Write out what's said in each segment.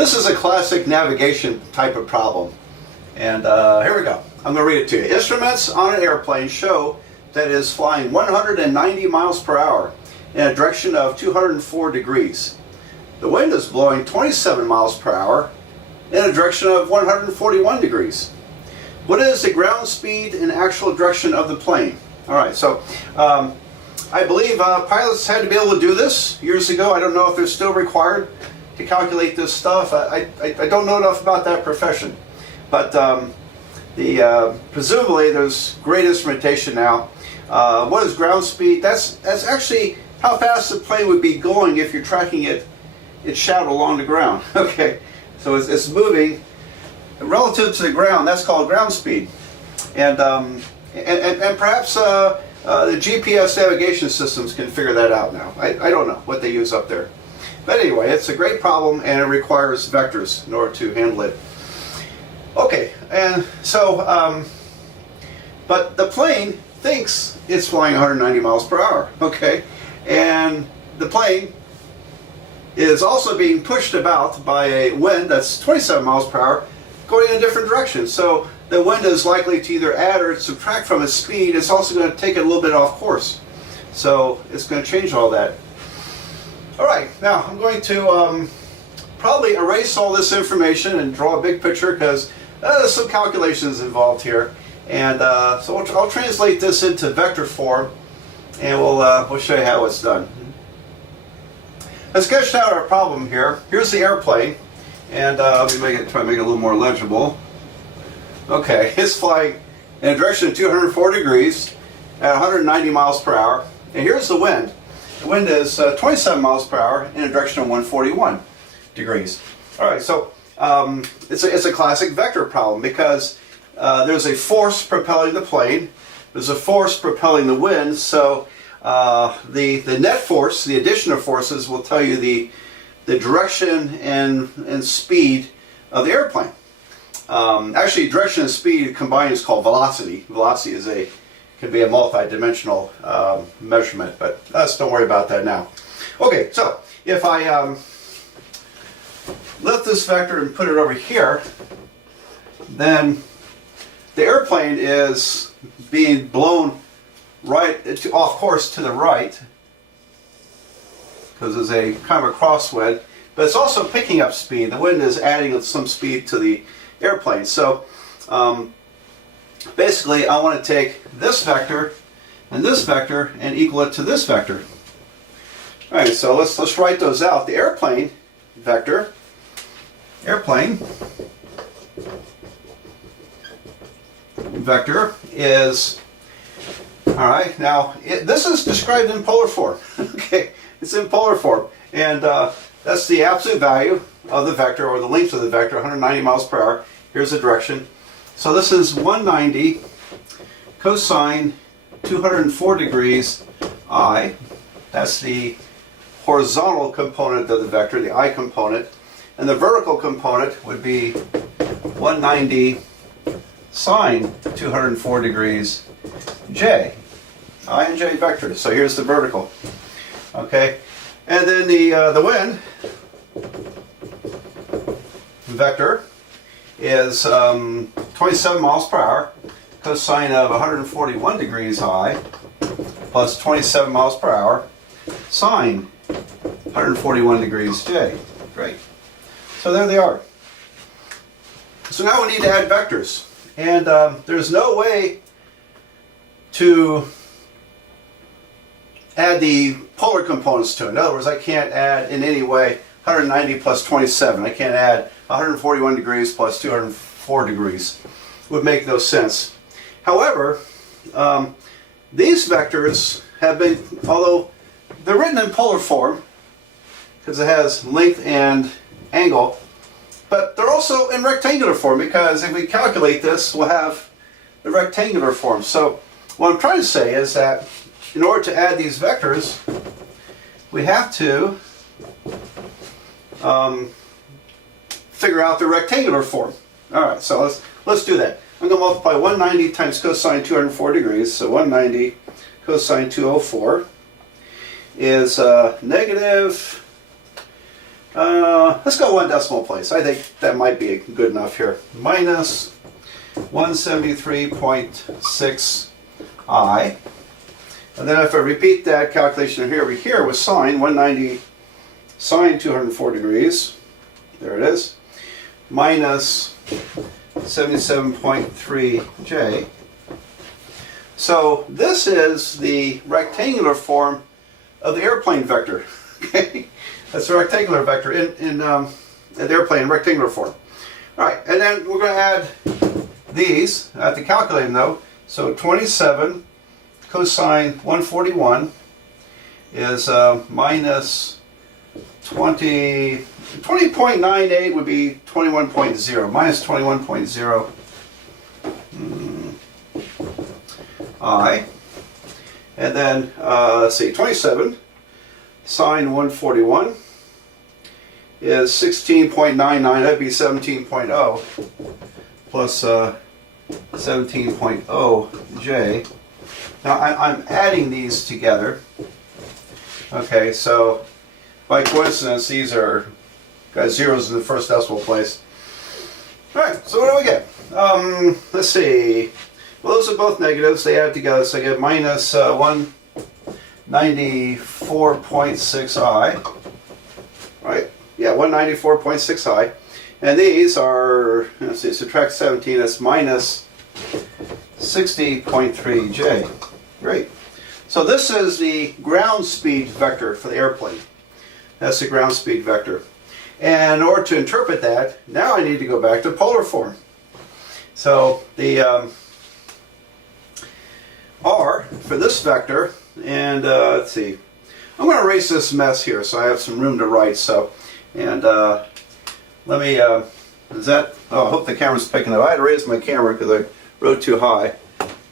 This is a classic navigation type of problem. And here we go. I'm going to read it to you. Instruments on an airplane show that it is flying 190 miles per hour in a direction of 204 degrees. The wind is blowing 27 miles per hour in a direction of 141 degrees. What is the ground speed and actual direction of the plane? Alright, so I believe pilots had to be able to do this years ago. I don't know if they're still required to calculate this stuff. I don't know enough about that profession. But presumably there's great instrumentation now. What is ground speed? That's actually how fast the plane would be going if you're tracking its shadow along the ground. Okay, so it's moving relative to the ground. That's called ground speed. And perhaps the GPS navigation systems can figure that out now. I don't know what they use up there. But anyway, it's a great problem and it requires vectors in order to handle it. Okay, and so, but the plane thinks it's flying 190 miles per hour, okay? And the plane is also being pushed about by a wind that's 27 miles per hour going in a different direction. So the wind is likely to either add or subtract from its speed. It's also going to take it a little bit off course. So it's going to change all that. All right, now I'm going to probably erase all this information and draw a big picture because there's some calculations involved here. And so I'll translate this into vector form and we'll show you how it's done. I sketched out our problem here. Here's the airplane, and let me try to make it a little more legible. Okay, it's flying in a direction of 204 degrees at 190 miles per hour. And here's the wind. The wind is 27 miles per hour in a direction of 141 degrees. All right, so it's a classic vector problem because there's a force propelling the plane. There's a force propelling the wind. So the net force, the addition of forces, will tell you the direction and speed of the airplane. Actually, direction and speed combined is called velocity. Velocity can be a multi-dimensional measurement, but let's don't worry about that now. Okay, so if I lift this vector and put it over here, then the airplane is being blown off course to the right because there's a kind of a crosswind, but it's also picking up speed. The wind is adding some speed to the airplane. So basically I want to take this vector and equal it to this vector. Alright, so let's write those out. The airplane vector, is, alright, now this is described in polar form. Okay, it's in polar form, and that's the absolute value of the vector, or the length of the vector, 190 miles per hour. Here's the direction. So this is 190 cosine 204 degrees I. That's the horizontal component of the vector, the I component. And the vertical component would be 190 sine 204 degrees J. I and J vectors. So here's the vertical. Okay. And then the wind vector is 27 miles per hour cosine of 141 degrees I plus 27 miles per hour sine 141 degrees J. Great. So there they are. So now we need to add vectors. And there's no way to add the polar components to it. In other words, I can't add in any way 190 plus 27. I can't add 141 degrees plus 204 degrees. It would make no sense. However, these vectors have been, although they're written in polar form, because it has length and angle, but they're also in rectangular form, because if we calculate this, we'll have the rectangular form. So what I'm trying to say is that in order to add these vectors, we have to figure out the rectangular form. Alright, so let's do that. I'm going to multiply 190 times cosine 204 degrees, so 190 cosine 204 is negative Let's go 1 decimal place. I think that might be good enough here. Minus 173.6 I. And then if I repeat that calculation here over here with sine, 190 sine 204 degrees. There it is. Minus 77.3 J. So this is the rectangular form of the airplane vector. Okay, that's a rectangular vector in the airplane rectangular form. All right, and then we're going to add these. I have to calculate them though. So 27 cosine 141 is minus 20.98 would be 21.0, minus 21.0 I. And then, let's see, 27 sine 141 is 16.99, that'd be 17.0 plus 17.0 J. Now I'm adding these together. Okay, so by coincidence, these are got zeros in the first decimal place. All right, so what do we get? Let's see. Well, those are both negatives. They add together, so I get minus 194.6 I. Right? Yeah, 194.6 I. And these are, let's see, subtract 17, that's minus 60.3 J. Great. So this is the ground speed vector for the airplane. That's the ground speed vector. And in order to interpret that, now I need to go back to polar form. So the R for this vector, and let's see, I'm going to erase this mess here so I have some room to write. So, and let me, is that, oh, I hope the camera's picking up. I had to raise my camera because I wrote too high.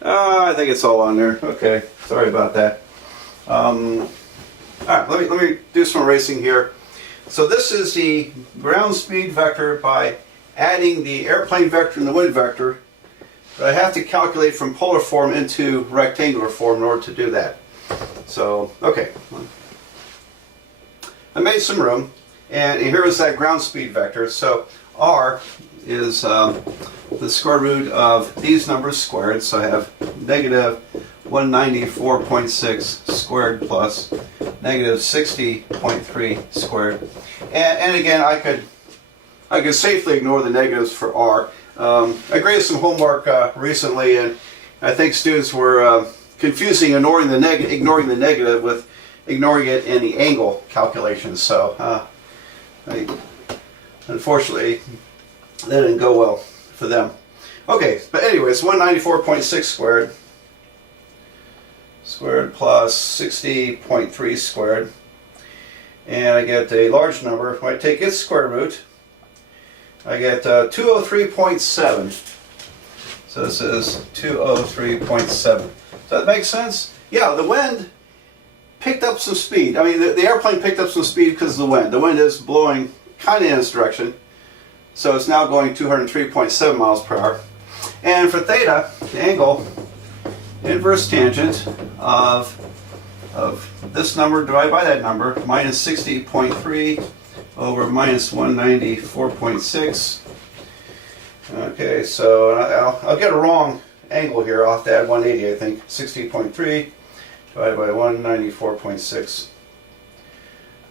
I think it's all on there. Okay, sorry about that. All right, let me do some erasing here. So this is the ground speed vector by adding the airplane vector and the wind vector. But I have to calculate from polar form into rectangular form in order to do that. So, okay. I made some room, and here is that ground speed vector. So R is the square root of these numbers squared. So I have negative 194.6 squared plus negative 60.3 squared. And again, I could safely ignore the negatives for R. I graded some homework recently, and I think students were confusing ignoring the negative with ignoring it in the angle calculations. So, unfortunately, that didn't go well for them. Okay, but anyways, 194.6 squared plus 60.3 squared, and I get a large number. When I take its square root, I get 203.7. So this is 203.7. Does that make sense? Yeah, the wind picked up some speed. I mean, the airplane picked up some speed because of the wind. The wind is blowing kind of in its direction. So it's now going 203.7 miles per hour. And for theta, the angle, inverse tangent of this number divided by that number, minus 60.3 over minus 194.6. Okay, so I'll get a wrong angle here. I'll have to add 180, I think. 60.3 divided by 194.6.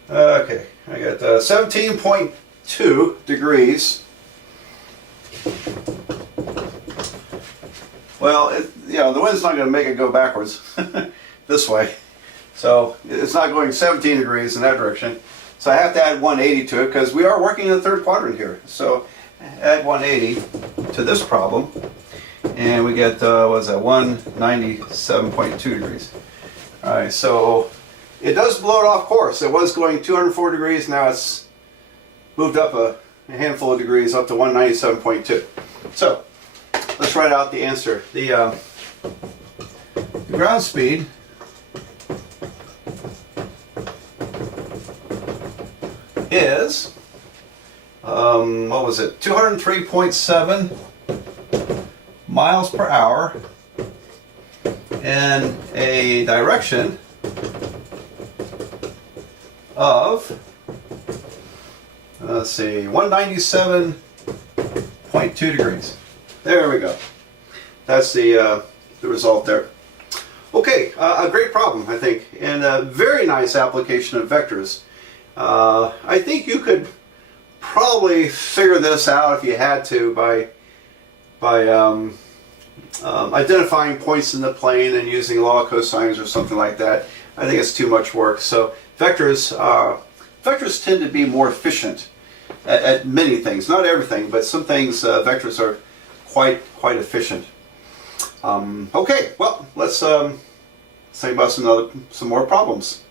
Okay, I got 17.2 degrees. Well, the wind's not going to make it go backwards this way. So it's not going 17 degrees in that direction. So I have to add 180 to it because we are working in the third quadrant here. So add 180 to this problem, and we get, what is that, 197.2 degrees. All right, so it does blow it off course. It was going 204 degrees, now it's moved up a handful of degrees up to 197.2. So let's write out the answer. The ground speed is, what was it, 203.7 miles per hour in a direction of let's see, 197.2 degrees. There we go. That's the result there. Okay, a great problem, I think, and a very nice application of vectors. I think you could probably figure this out if you had to by identifying points in the plane and using law of cosines or something like that. I think it's too much work. So vectors tend to be more efficient at many things. Not everything, but some things vectors are quite efficient. Okay, well, let's think about some more problems.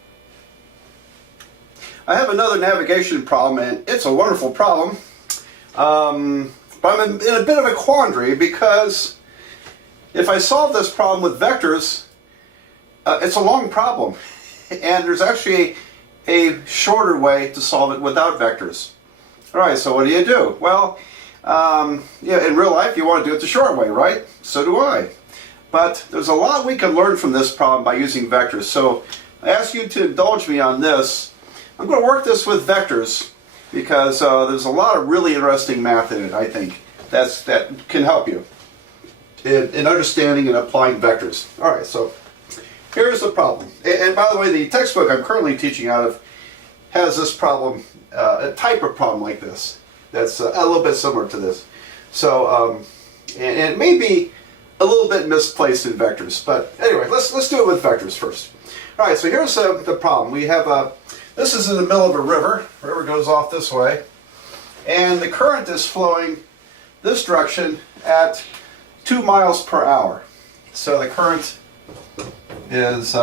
I have another navigation problem, and it's a wonderful problem. But I'm in a bit of a quandary because if I solve this problem with vectors, it's a long problem, and there's actually a shorter way to solve it without vectors. All right, so what do you do? Well, in real life, you want to do it the short way, right? So do I. But there's a lot we can learn from this problem by using vectors. So I ask you to indulge me on this. I'm going to work this with vectors because there's a lot of really interesting math in it, I think, that can help you in understanding and applying vectors. All right, so here's the problem. And by the way, the textbook I'm currently teaching out of has this problem, a type of problem like this, that's a little bit similar to this. So, and it may be a little bit misplaced in vectors, but anyway, let's do it with vectors first. All right, so here's the problem. We have this is in the middle of a river. The river goes off this way, and the current is flowing this direction at 2 miles per hour. So the current is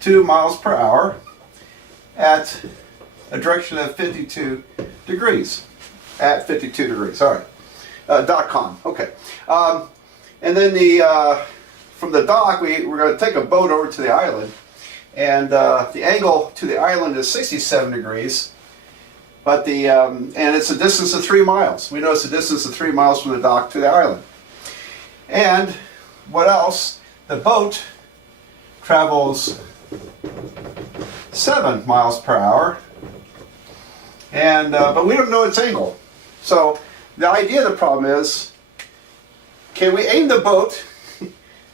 2 miles per hour at a direction of 52 degrees. At 52 degrees, all right. .com, okay. And then from the dock, we're going to take a boat over to the island, and the angle to the island is 67 degrees, but and it's a distance of 3 miles. We know it's a distance of 3 miles from the dock to the island. And what else? The boat travels 7 miles per hour, and but we don't know its angle. So the idea of the problem is, can we aim the boat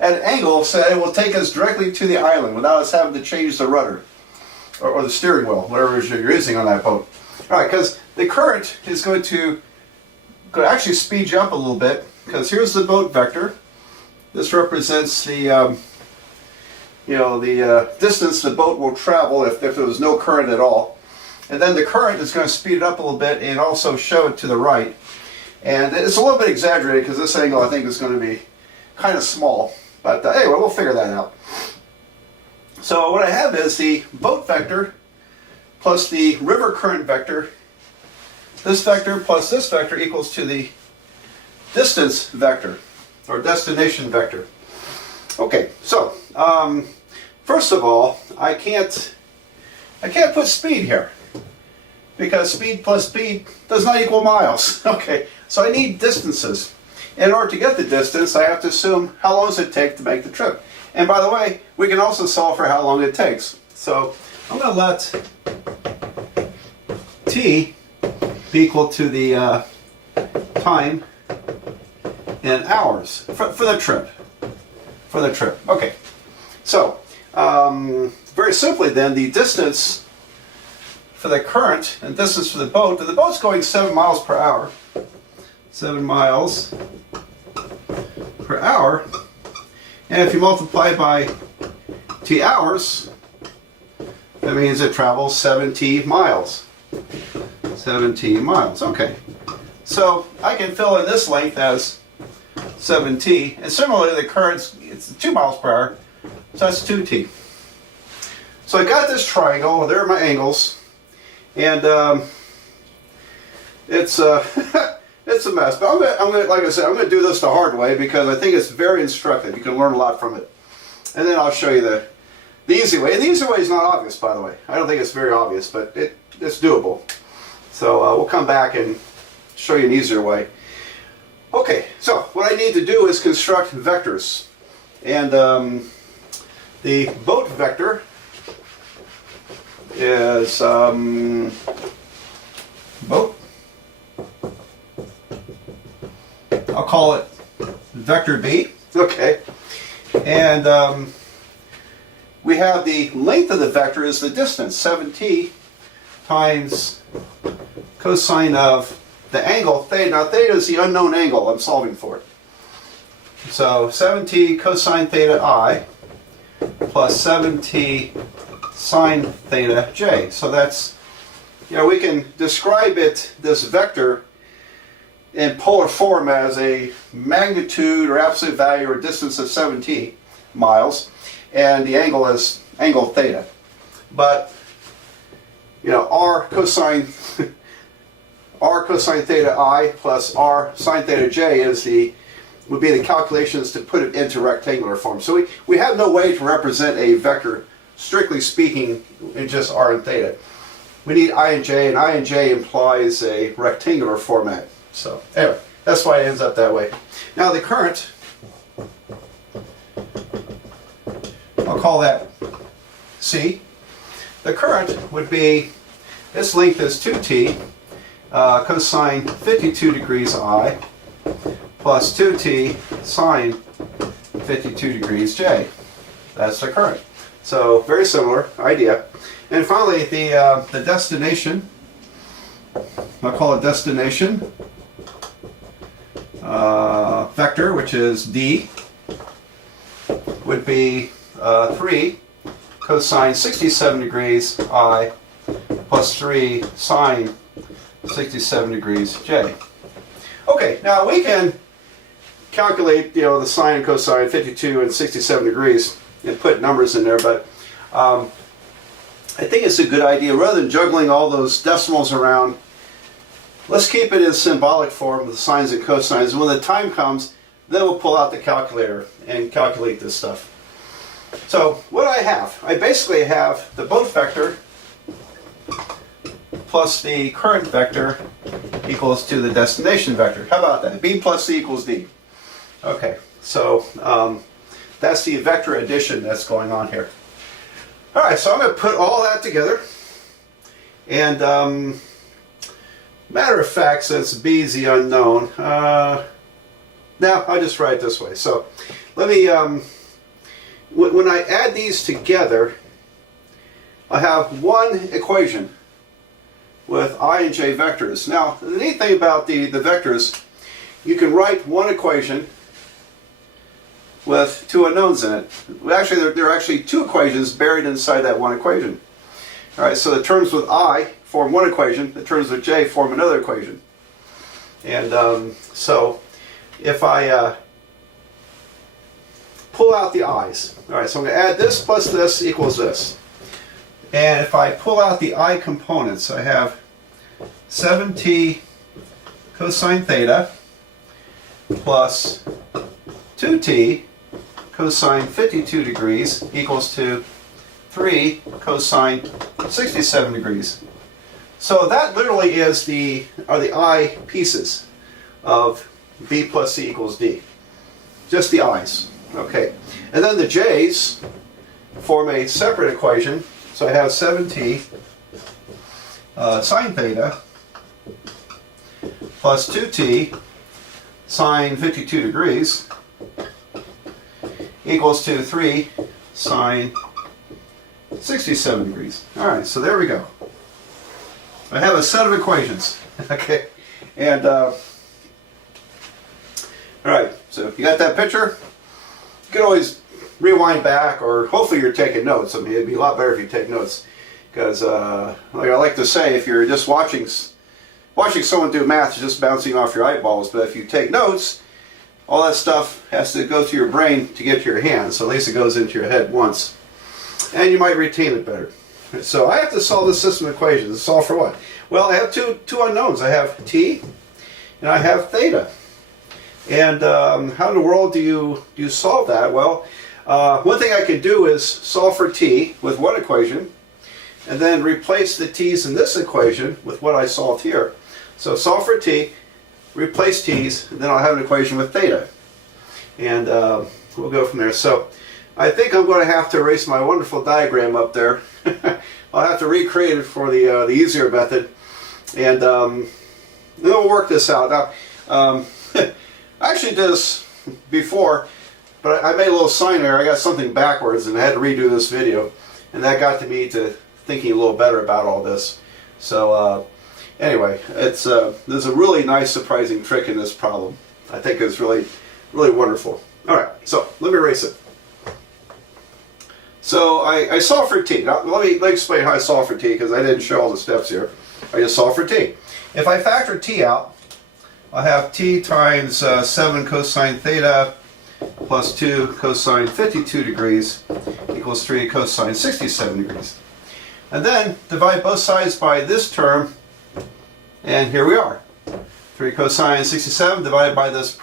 at an angle so that it will take us directly to the island without us having to change the rudder or the steering wheel, whatever it is you're using on that boat? All right, because the current is going to actually speed you up a little bit, because here's the boat vector. This represents the distance the boat will travel if there was no current at all. And then the current is going to speed it up a little bit and also show it to the right. And it's a little bit exaggerated because this angle I think is going to be kind of small. But anyway, we'll figure that out. So what I have is the boat vector plus the river current vector. This vector plus this vector equals to the distance vector, or destination vector. Okay, so first of all, I can't put speed here, because speed plus speed does not equal miles. Okay, so I need distances. In order to get the distance, I have to assume how long does it take to make the trip. And by the way, we can also solve for how long it takes. So I'm going to let t be equal to the time in hours for the trip. For the trip. Okay, so very simply then, the distance for the current and distance for the boat's going 7 miles per hour. 7 miles per hour. And if you multiply by t hours, that means it travels 7t miles. 7t miles, okay. So I can fill in this length as 7t, and similarly the current's, it's 2 miles per hour, so that's 2t. So I got this triangle, there are my angles, and it's it's a mess. But I'm gonna, like I said, I'm gonna do this the hard way because I think it's very instructive. You can learn a lot from it. And then I'll show you the easy way. And the easy way is not obvious, by the way. I don't think it's very obvious, but it's doable. So we'll come back and show you an easier way. Okay, so what I need to do is construct vectors. And the boat vector is oh, I'll call it vector B. Okay, and we have the length of the vector is the distance, 7t times cosine of the angle theta. Now theta is the unknown angle I'm solving for. So 7t cosine theta I plus 7t sine theta j. So that's, we can describe it, this vector, in polar form as a magnitude or absolute value or distance of 7t miles, and the angle is angle theta. But r cosine theta I plus r sine theta j would be the calculations to put it into rectangular form. So we have no way to represent a vector, strictly speaking, in just r and theta. We need I and j implies a rectangular format. So anyway, that's why it ends up that way. Now the current, I'll call that C. The current would be, its length is 2t cosine 52 degrees I plus 2t sine 52 degrees j. That's the current. So very similar idea. And finally, the destination, I'll call it destination vector, which is d, would be 3 cosine 67 degrees I plus 3 sine 67 degrees j. Okay, now we can calculate the sine and cosine 52 and 67 degrees and put numbers in there, but I think it's a good idea, rather than juggling all those decimals around, let's keep it in symbolic form with the sines and cosines, and when the time comes, then we'll pull out the calculator and calculate this stuff. So what I basically have the both vector plus the current vector equals to the destination vector. How about that? B plus C equals D. Okay, so that's the vector addition that's going on here. Alright, so I'm going to put all that together, and matter of fact, since B is the unknown, now I'll just write it this way. So let me, when I add these together, I have one equation with I and j vectors. Now, the neat thing about the vectors, you can write one equation with two unknowns in it. Actually, there are actually two equations buried inside that one equation. All right, so the terms with I form one equation, the terms with j form another equation. And so if I pull out the i's, all right, so I'm going to add this plus this equals this. And if I pull out the I components, I have 7t cosine theta plus 2t cosine 52 degrees equals to 3 cosine 67 degrees. So that literally is are the I pieces of B plus C equals D. Just the I's. Okay. And then the J's form a separate equation. So I have 7t sine theta plus 2t sine 52 degrees equals to 3 sine 67 degrees. Alright, so there we go. I have a set of equations. Okay, and alright, so if you got that picture, you can always rewind back, or hopefully you're taking notes. I mean, it'd be a lot better if you take notes, because like I like to say, if you're just watching someone do math, it's just bouncing off your eyeballs. But if you take notes, all that stuff has to go through your brain to get to your hands. So at least it goes into your head once, and you might retain it better. So I have to solve this system of equations. To solve for what? Well, I have two unknowns. I have t and I have theta. And how in the world do you solve that? Well, one thing I can do is solve for t with one equation, and then replace the t's in this equation with what I solved here. So solve for t, replace t's, and then I'll have an equation with theta. And we'll go from there. So I think I'm going to have to erase my wonderful diagram up there. I'll have to recreate it for the easier method, and then we'll work this out. Now, I actually did this before, but I made a little sign error. I got something backwards, and I had to redo this video, and that got me to thinking a little better about all this. So anyway, there's a really nice, surprising trick in this problem. I think it's really, really wonderful. All right, so let me erase it. So I solved for t. Now, let me explain how I solved for t, because I didn't show all the steps here. I just solved for t. If I factor t out, I'll have t times 7 cosine theta plus 2 cosine 52 degrees equals 3 cosine 67 degrees. And then divide both sides by this term, and here we are. 3 cosine 67 divided by this,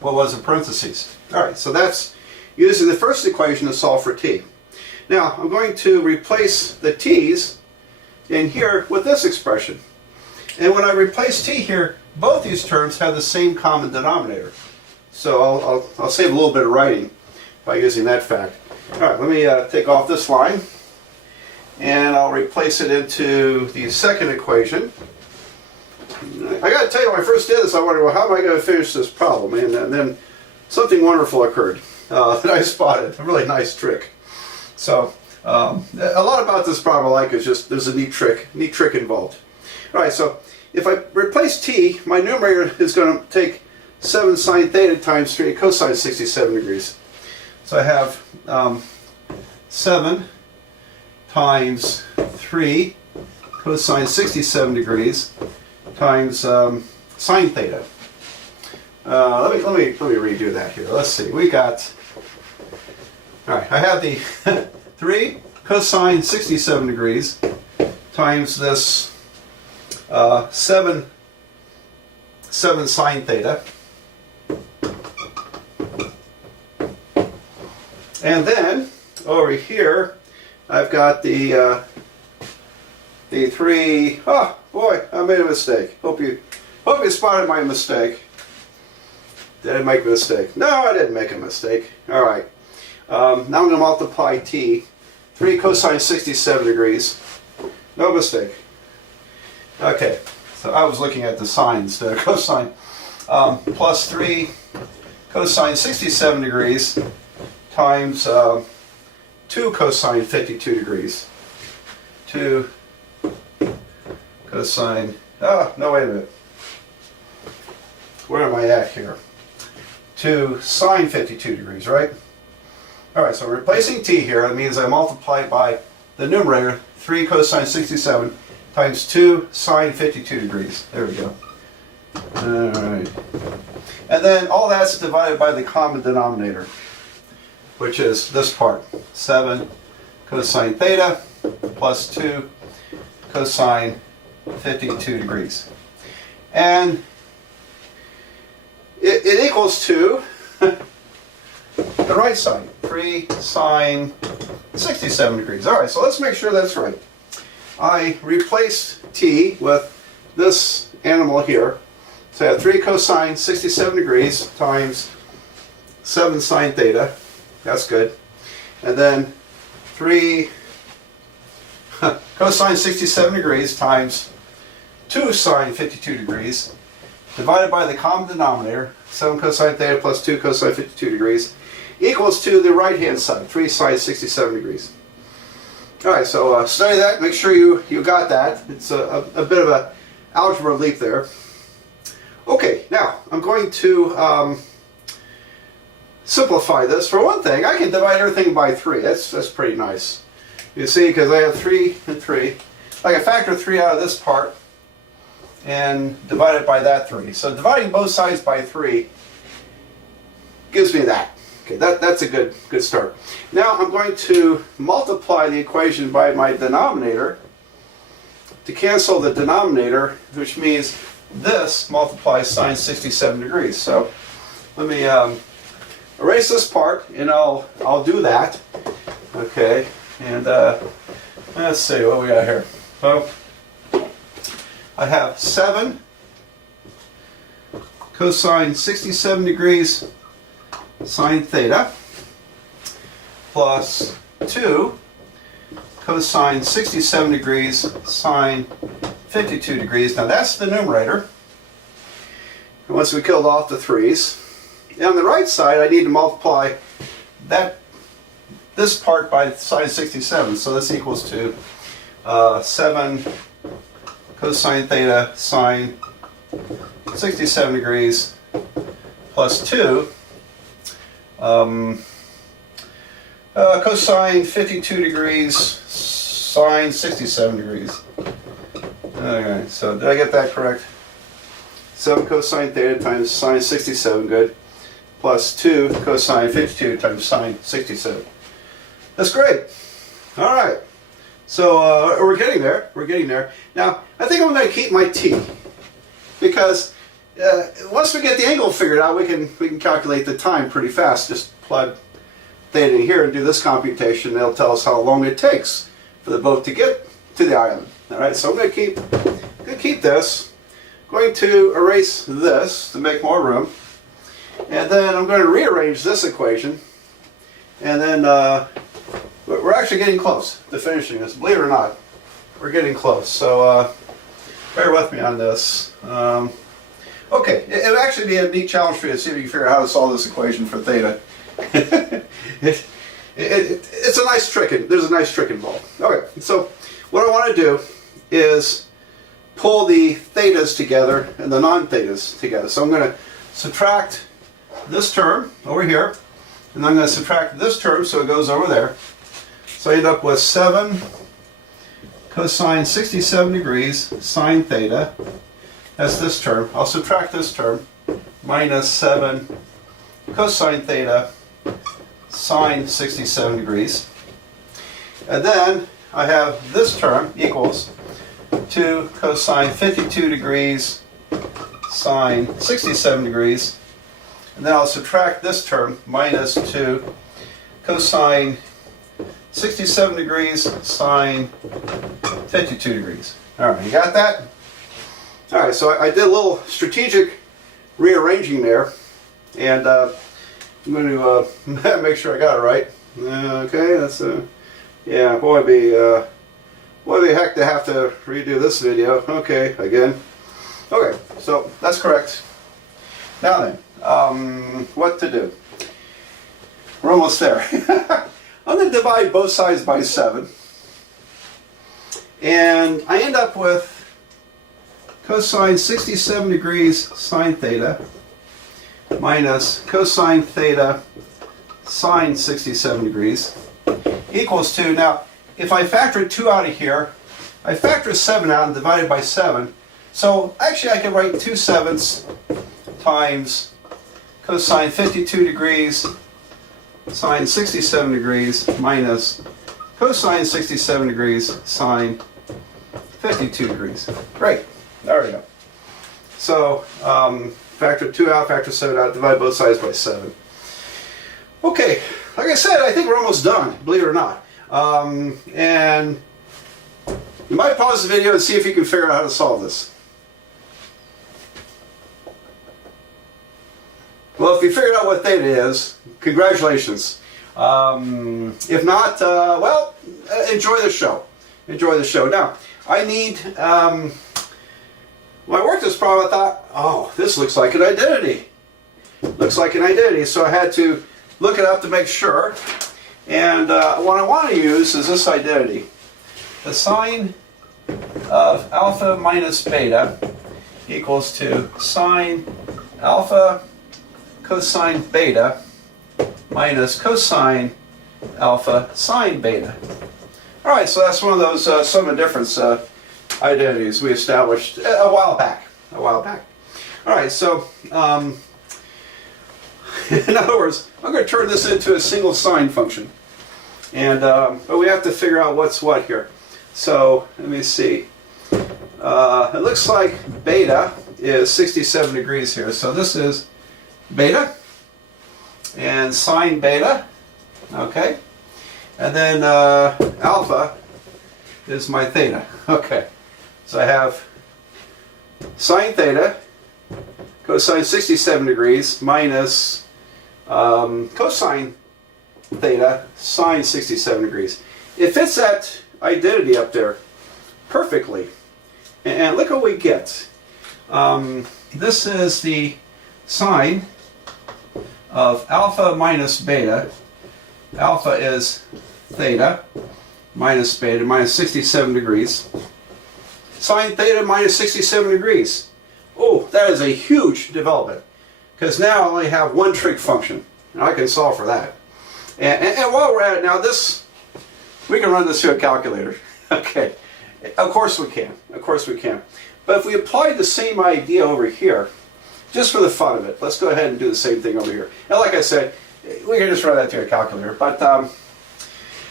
what was in parentheses. All right, so that's using the first equation to solve for t. Now, I'm going to replace the t's in here with this expression. And when I replace t here, both these terms have the same common denominator. So I'll save a little bit of writing by using that fact. All right, let me take off this line, and I'll replace it into the second equation. I got to tell you, when I first did this, I wondered, well, how am I going to finish this problem? And then something wonderful occurred that I spotted. A really nice trick. So a lot about this problem I like is just there's a neat trick involved. All right, so if I replace t, my numerator is going to take 7 sine theta times 3 cosine 67 degrees. So I have 7 times 3 cosine 67 degrees times sine theta. Let me redo that here. Let's see. We got. All right. I have the 3 cosine 67 degrees times this 7 sine theta, and then over here I've got the 3. Oh boy, I made a mistake. Hope you spotted my mistake. Did I make a mistake? No, I didn't make a mistake. All right. Now I'm going to multiply t. 3 cosine 67 degrees. No mistake. Okay, so I was looking at the sine instead of cosine. Plus 3 cosine 67 degrees times 2 cosine 52 degrees. 2 cosine... Oh, no, wait a minute. Where am I at here? 2 sine 52 degrees, right? Alright, so replacing t here, that means I multiply by the numerator, 3 cosine 67 times 2 sine 52 degrees. There we go. Alright. And then all that's divided by the common denominator, which is this part. 7 cosine theta plus 2 cosine 52 degrees. And it equals to the right side, 3 sine 67 degrees. All right, so let's make sure that's right. I replaced t with this animal here. So I have 3 cosine 67 degrees times 7 sine theta. That's good. And then 3 cosine 67 degrees times 2 sine 52 degrees divided by the common denominator, 7 cosine theta plus 2 cosine 52 degrees, equals to the right-hand side, 3 sine 67 degrees. All right, so study that. Make sure you got that. It's a bit of an algebra leap there. Okay, now I'm going to simplify this. For one thing, I can divide everything by 3. That's pretty nice. You see, because I have 3 and 3. I can factor 3 out of this part and divide it by that 3. So dividing both sides by 3 gives me that. Okay, that's a good start. Now I'm going to multiply the equation by my denominator to cancel the denominator, which means this multiplies sine 67 degrees. So let me erase this part, and I'll do that. Okay, and let's see what we got here. So I have 7 cosine 67 degrees sine theta plus 2 cosine 67 degrees sine 52 degrees. Now that's the numerator. And once we killed off the 3's. And on the right side, I need to multiply this part by sine 67. So this equals to 7 cosine theta sine 67 degrees plus 2 cosine 52 degrees sine 67 degrees. Okay, so did I get that correct? 7 cosine theta times sine 67, good, plus 2 cosine 52 times sine 67. That's great. All right. So we're getting there. We're getting there. Now, I think I'm going to keep my t, because once we get the angle figured out, we can calculate the time pretty fast. Just plug theta in here and do this computation. It'll tell us how long it takes for the boat to get to the island. All right. So I'm going to keep this. Going to erase this to make more room, and then I'm going to rearrange this equation, and then we're actually getting close to finishing this. Believe it or not, we're getting close. So bear with me on this. Okay, it would actually be a neat challenge for you to see if you can figure out how to solve this equation for theta. It's a nice trick. There's a nice trick involved. Okay, so what I want to do is pull the thetas together and the non-thetas together. So I'm going to subtract this term over here, and I'm going to subtract this term so it goes over there. So I end up with 7 cosine 67 degrees sine theta. That's this term. I'll subtract this term, minus 7 cosine theta sine 67 degrees. And then I have this term equals 2 cosine 52 degrees sine 67 degrees. And then I'll subtract this term, minus 2 cosine 67 degrees sine 52 degrees. All right, you got that? All right, so I did a little strategic rearranging there, and I'm going to make sure I got it right. Okay, that's yeah, boy, it'd be a heck to have to redo this video. Okay, again. Okay, so that's correct. Now then, what to do? We're almost there. I'm going to divide both sides by 7. And I end up with cosine 67 degrees sine theta minus cosine theta sine 67 degrees equals to, now if I factor 2 out of here, I factor 7 out and divide it by 7. So actually I can write 2 sevenths times cosine 52 degrees sine 67 degrees minus cosine 67 degrees sine 52 degrees. Great. There we go. So factor 2 out, factor 7 out, divide both sides by 7. Okay, like I said, I think we're almost done, believe it or not. And you might pause the video and see if you can figure out how to solve this. Well, if you figured out what theta is, congratulations. If not, well, enjoy the show. Enjoy the show. Now, I need, when I worked this problem, I thought, oh, this looks like an identity. Looks like an identity. So I had to look it up to make sure. And what I want to use is this identity. The sine of alpha minus beta equals to sine alpha cosine beta minus cosine alpha sine beta. All right, so that's one of those sum of difference identities we established a while back. All right, so in other words, I'm going to turn this into a single sine function, and but we have to figure out what's what here. So let me see. It looks like beta is 67 degrees here. So this is beta and sine beta, okay, and then alpha is my theta. Okay, so I have sine theta cosine 67 degrees minus cosine theta sine 67 degrees. It fits that identity up there perfectly. And look what we get. This is the sine of alpha minus beta. Alpha is theta minus beta minus 67 degrees. Sine theta minus 67 degrees. Oh, that is a huge development, because now I only have one trig function, and I can solve for that. And while we're at it now, we can run this through a calculator. Okay, of course we can. Of course we can. But if we applied the same idea over here, just for the fun of it, let's go ahead and do the same thing over here. And like I said, we can just run that through a calculator. But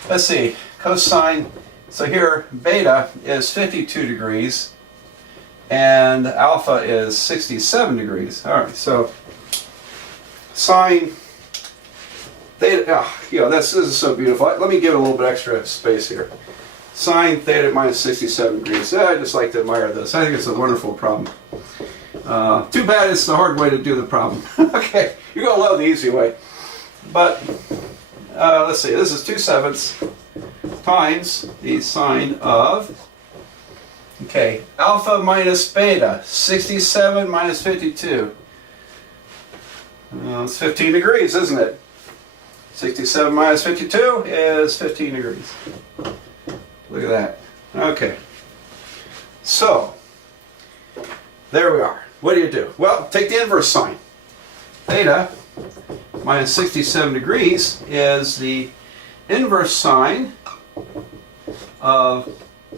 let's see, cosine. So here, beta is 52 degrees, and alpha is 67 degrees. All right, so sine theta, this is so beautiful. Let me give it a little bit extra space here. Sine theta minus 67 degrees. I just like to admire this. I think it's a wonderful problem. Too bad it's the hard way to do the problem. Okay, you're going to love the easy way. But let's see, this is 2/7 times the sine of, alpha minus beta, 67 minus 52. It's 15 degrees, isn't it? 67 minus 52 is 15 degrees. Look at that. Okay. So, there we are. What do? Well, take the inverse sine. Theta minus 67 degrees is the inverse sine of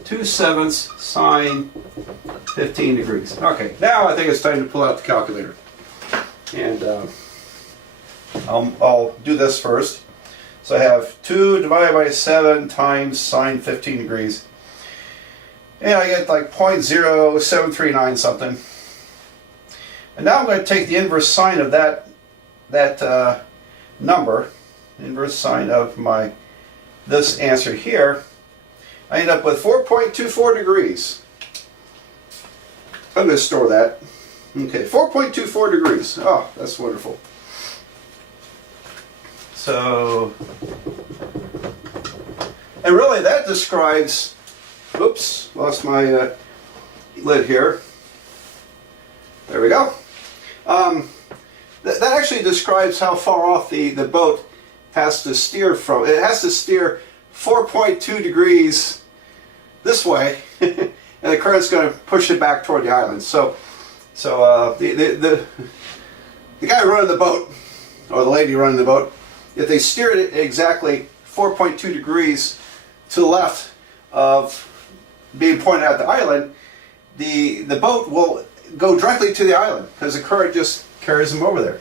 2/7 sine 15 degrees. Okay, now I think it's time to pull out the calculator. And I'll do this first. So I have 2 divided by 7 times sine 15 degrees. And I get like 0.0739 something. And now I'm going to take the inverse sine of that number, inverse sine of this answer here. I end up with 4.24 degrees. I'm going to store that. Okay, 4.24 degrees. Oh, that's wonderful. So, and really that describes, oops, lost my lid here. There we go. That actually describes how far off the boat has to steer from. It has to steer 4.2 degrees this way, and the current's going to push it back toward the island. So the guy running the boat, or the lady running the boat, if they steered it exactly 4.2 degrees to the left of being pointed at the island, the boat will go directly to the island, because the current just carries them over there.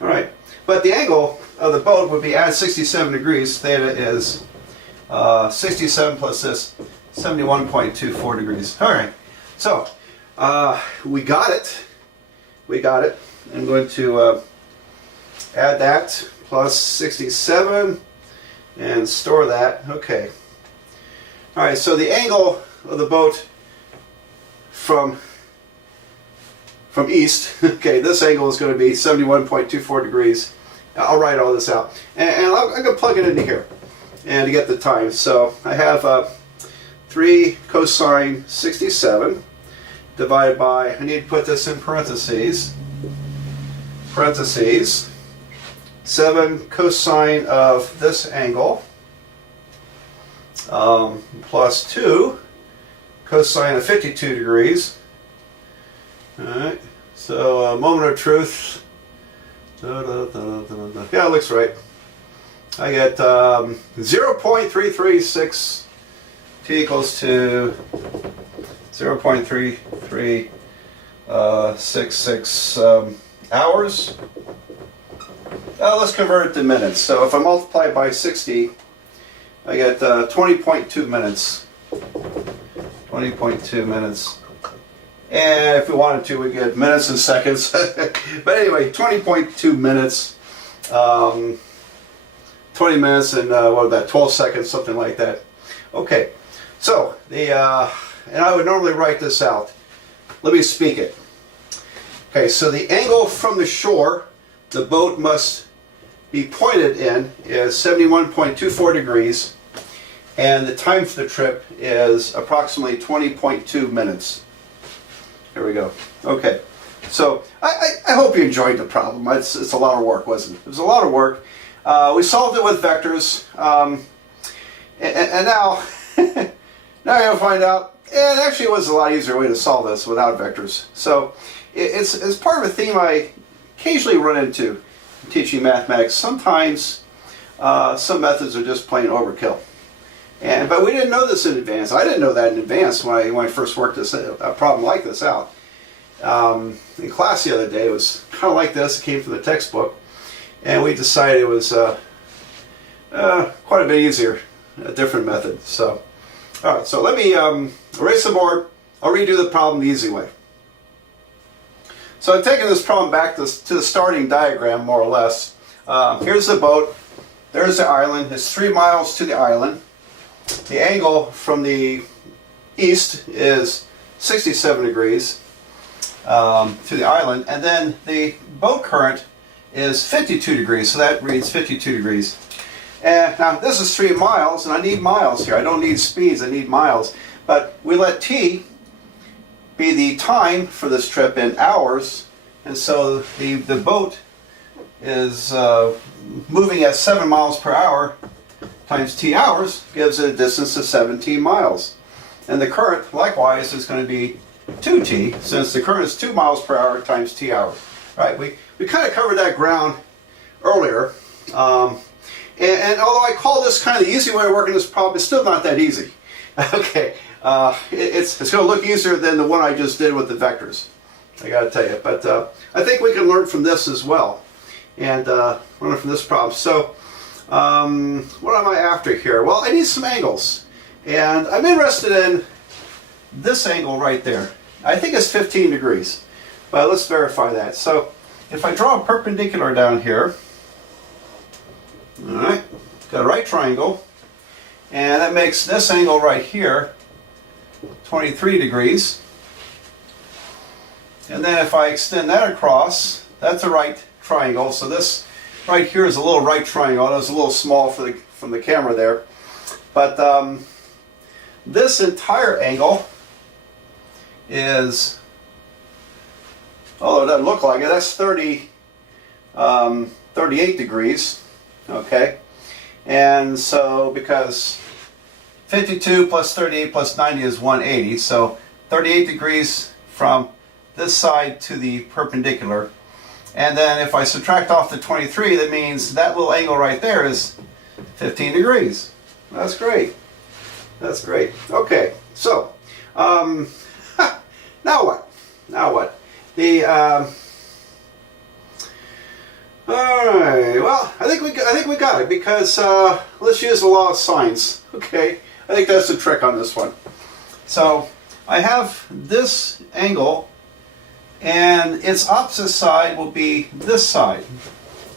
All right, but the angle of the boat would be at 67 degrees. Theta is 67 plus this, 71.24 degrees. All right, so we got it. We got it. I'm going to add that plus 67 and store that. Okay. All right, so the angle of the boat from east, okay, this angle is going to be 71.24 degrees. I'll write all this out. And I'm going to plug it into here and to get the time. So I have 3 cosine 67 divided by, I need to put this in parentheses, 7 cosine of this angle plus 2 cosine of 52 degrees. Alright, so moment of truth. Yeah, it looks right. I get 0.336 t equals to 0.3366 hours. Let's convert it to minutes. So if I multiply by 60, I get 20.2 minutes. 20.2 minutes. And if we wanted to, we get minutes and seconds. But anyway, 20.2 minutes. 20 minutes and what about 12 seconds, something like that. Okay, so and I would normally write this out. Let me speak it. Okay, so the angle from the shore, the boat must be pointed in is 71.24 degrees, and the time for the trip is approximately 20.2 minutes. There we go. Okay, so I hope you enjoyed the problem. It's a lot of work, wasn't it? It was a lot of work. We solved it with vectors, and now, now you'll find out it actually was a lot easier way to solve this without vectors. So it's part of a theme I occasionally run into teaching mathematics. Sometimes some methods are just plain overkill. But we didn't know this in advance. I didn't know that in advance when I first worked a problem like this out. In class the other day, it was kind of like this. It came from the textbook. And we decided it was quite a bit easier, a different method. So, all right, so let me erase the board. I'll redo the problem the easy way. So I'm taking this problem back to the starting diagram, more or less. Here's the boat. There's the island. It's 3 miles to the island. The angle from the east is 67 degrees to the island. And then the boat current is 52 degrees. So that reads 52 degrees. And now this is 3 miles, and I need miles here. I don't need speeds, I need miles. But we let t be the time for this trip in hours, and so the boat is moving at 7 miles per hour times t hours gives it a distance of 17 miles. And the current, likewise, is going to be 2t, since the current is 2 miles per hour times t hours. All right, we kind of covered that ground earlier. And although I call this kind of the easy way of working this problem, it's still not that easy. Okay. It's going to look easier than the one I just did with the vectors, I got to tell you. But I think we can learn from this as well, and learn from this problem. So what am I after here? Well, I need some angles, and I'm interested in this angle right there. I think it's 15 degrees, but let's verify that. So if I draw a perpendicular down here, all right, got a right triangle, and that makes this angle right here 23 degrees. And then if I extend that across, that's a right triangle. So this right here is a little right triangle. It's a little small from the camera there. But this entire angle is, although it doesn't look like it, that's 38 degrees. Okay. And so because 52 plus 38 plus 90 is 180, so 38 degrees from this side to the perpendicular. And then if I subtract off the 23, that means that little angle right there is 15 degrees. That's great. That's great. Okay, so now what? Now what? All right. Well, I think we got it, because let's use the law of sines. Okay. I think that's the trick on this one. So I have this angle, and its opposite side will be this side.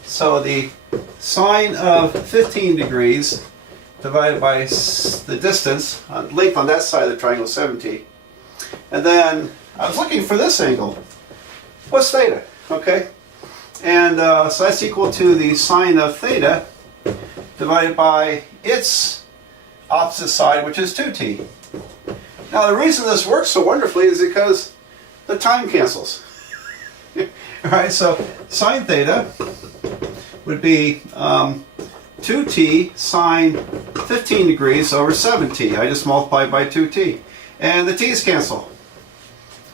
So the sine of 15 degrees divided by the distance, length on that side of the triangle, 70. And then I was looking for this angle. What's theta? Okay. And so that's equal to the sine of theta divided by its opposite side, which is 2t. Now the reason this works so wonderfully is because the time cancels. Alright, so sine theta would be 2t sine 15 degrees over 7t. I just multiplied by 2t. And the t's cancel.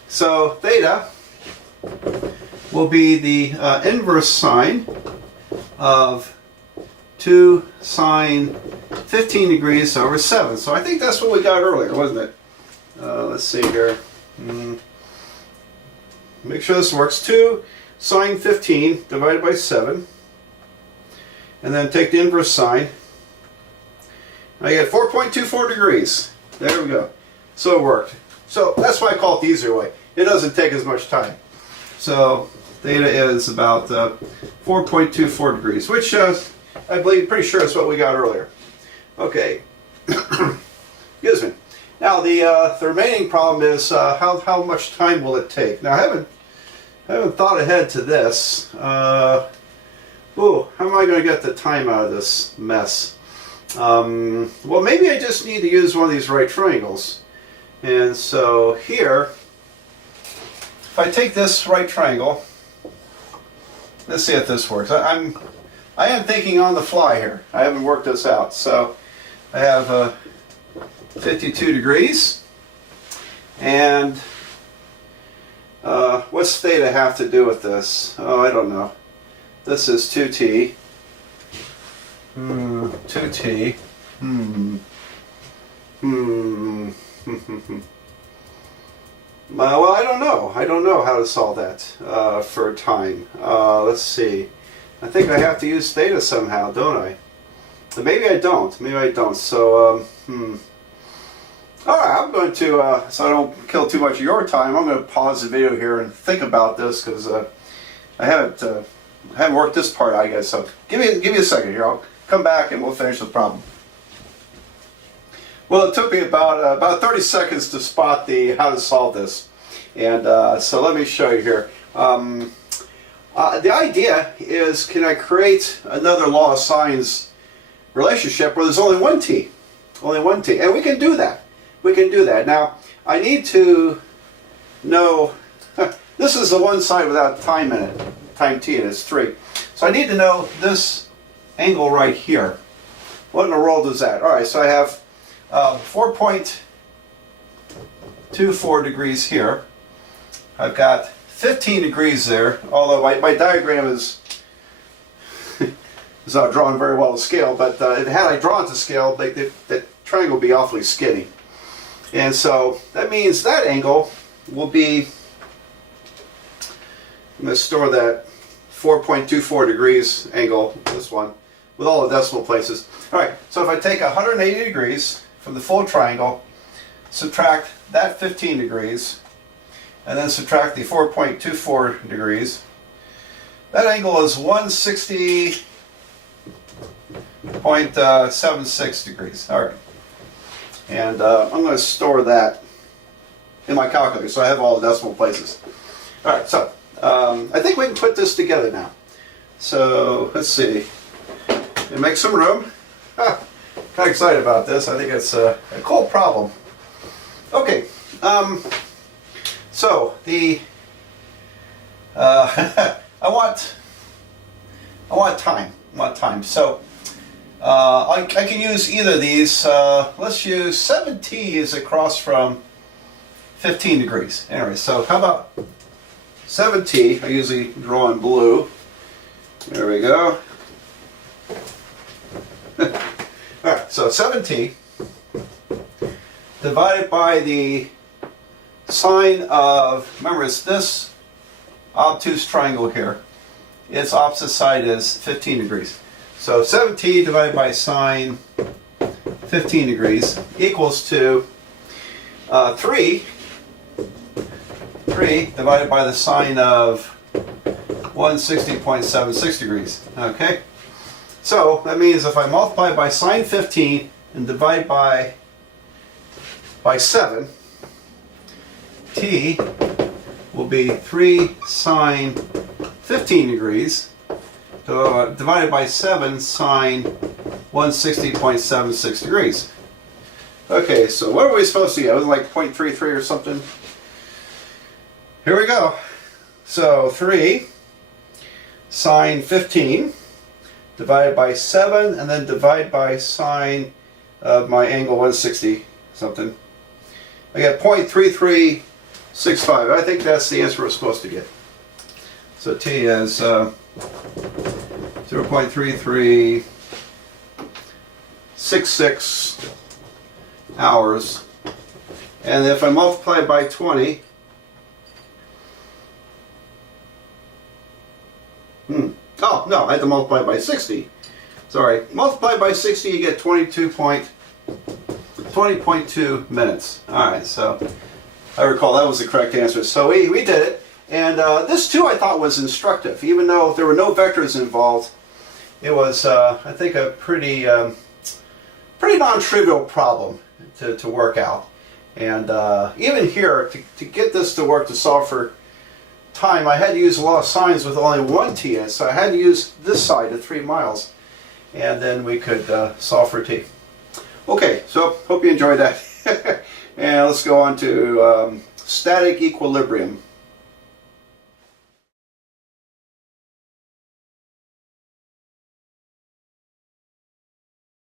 So theta will be the inverse sine of 2 sine 15 degrees over 7. So I think that's what we got earlier, wasn't it? Let's see here. Make sure this works. 2 sine 15 divided by 7. And then take the inverse sine. I get 4.24 degrees. There we go. So it worked. So that's why I call it the easier way. It doesn't take as much time. So theta is about 4.24 degrees, which I believe, pretty sure is what we got earlier. Okay. Excuse me. Now the remaining problem is how much time will it take? Now I haven't thought ahead to this. Ooh, how am I going to get the time out of this mess? Well, maybe I just need to use one of these right triangles. And so here, if I take this right triangle, let's see if this works. I am thinking on the fly here. I haven't worked this out. So I have 52 degrees. And what's theta have to do with this? Oh, I don't know. This is 2t. 2t. Well, I don't know. I don't know how to solve that for time. Let's see. I think I have to use theta somehow, don't I? Maybe I don't. Maybe I don't. So, all right, I'm going to, so I don't kill too much of your time, I'm going to pause the video here and think about this because I haven't worked this part out yet. So give me a second here. I'll come back and we'll finish the problem. Well, it took me about 30 seconds to spot how to solve this, and so let me show you here. The idea is, can I create another law of sines relationship where there's only one t, and we can do that. We can do that. Now, I need to know, this is the one side without time in it, time t, and it's 3. So I need to know this angle right here. What in the world is that? All right, so I have 4.24 degrees here. I've got 15 degrees there, although my diagram is not drawn very well to scale, but had I drawn to scale, that triangle would be awfully skinny. And so that means that angle will be, I'm going to store that 4.24 degrees angle, this one, with all the decimal places. All right, so if I take 180 degrees from the full triangle, subtract that 15 degrees, and then subtract the 4.24 degrees, that angle is 160.76 degrees. All right. And I'm going to store that in my calculator so I have all the decimal places. All right, so I think we can put this together now. So let's see. And make some room. Kind of excited about this. I think it's a cool problem. Okay, so the I want time. So I can use either of these. Let's use 7t is across from 15 degrees. Anyway, so how about 7t? I usually draw in blue. There we go. Alright, so 7t divided by the sine of, remember it's this obtuse triangle here. Its opposite side is 15 degrees. So 7t divided by sine 15 degrees equals to 3 divided by the sine of 160.76 degrees. Okay? So that means if I multiply by sine 15 and divide by 7, t will be 3 sine 15 degrees divided by 7 sine 160.76 degrees. Okay, so what are we supposed to get? It was like 0.33 or something. Here we go. So 3 sine 15 divided by 7 and then divide by sine of my angle 160 something. I get 0.3365. I think that's the answer we're supposed to get. So t is 0.3366 hours. And if I multiply by 20, oh, no, I have to multiply by 60. Sorry. Multiply by 60, you get 20.2 minutes. All right, so I recall that was the correct answer. So we did it. And this, too, I thought was instructive. Even though there were no vectors involved, it was, I think, a pretty non-trivial problem to work out. And even here, to get this to work, to solve for time, I had to use a lot of signs with only one t in it, so I had to use this side at 3 miles, and then we could solve for t. Okay, so hope you enjoyed that. And let's go on to static equilibrium.